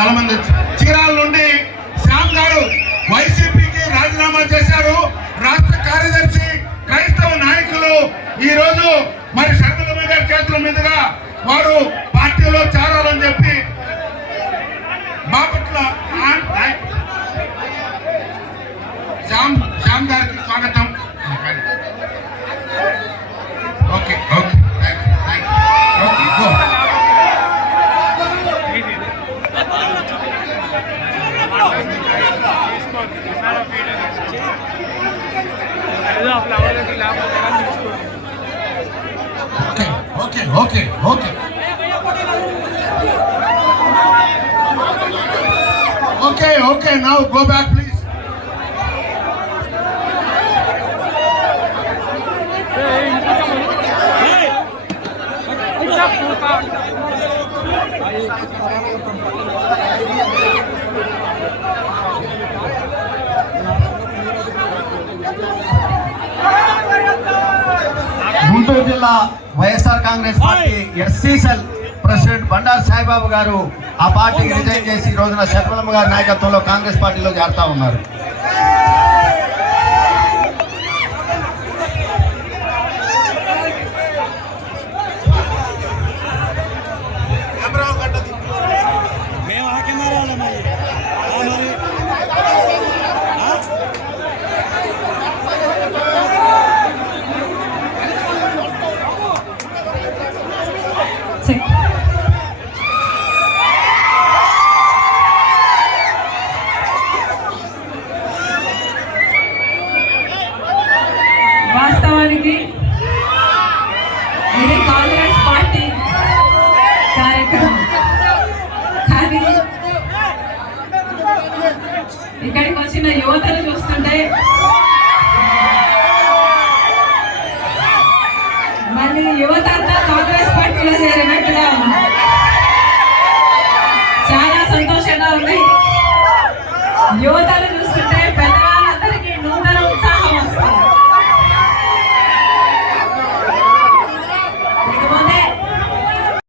చాలా మంది చీరాల నుండి శ్యామ్ గారు వైసీపీకి రాజీనామా చేశారు. రాష్ట్ర కార్యదర్శి క్రైస్తవ నాయకులు ఈ రోజు మరి షర్మిలమ్మ గారి చేతుల మీదుగా వారు పార్టీలో చేరాలని చెప్పి బాపట్ల శ్యామ్ శ్యామ్ గారికి స్వాగతం. Okay. Okay okay okay okay okay now go back please Guntur జిల్లా YSR Congress party SC cell president Bandaru Saibabu garu ఆ పార్టీకి రిజైన్ చేసి ఈ రోజున శర్మలమ్మ గారి నాయకత్వంలో కాంగ్రెస్ పార్టీలో చేరుతా ఉన్నారు మేము ఆ కెమెరా మరి ఆ మరి ఆ? చెక్ వాస్తవానికి ఇది కాంగ్రెస్ పార్టీ కార్యక్రమం. కానీ ఇక్కడికి వచ్చిన యువతను చూస్తుంటే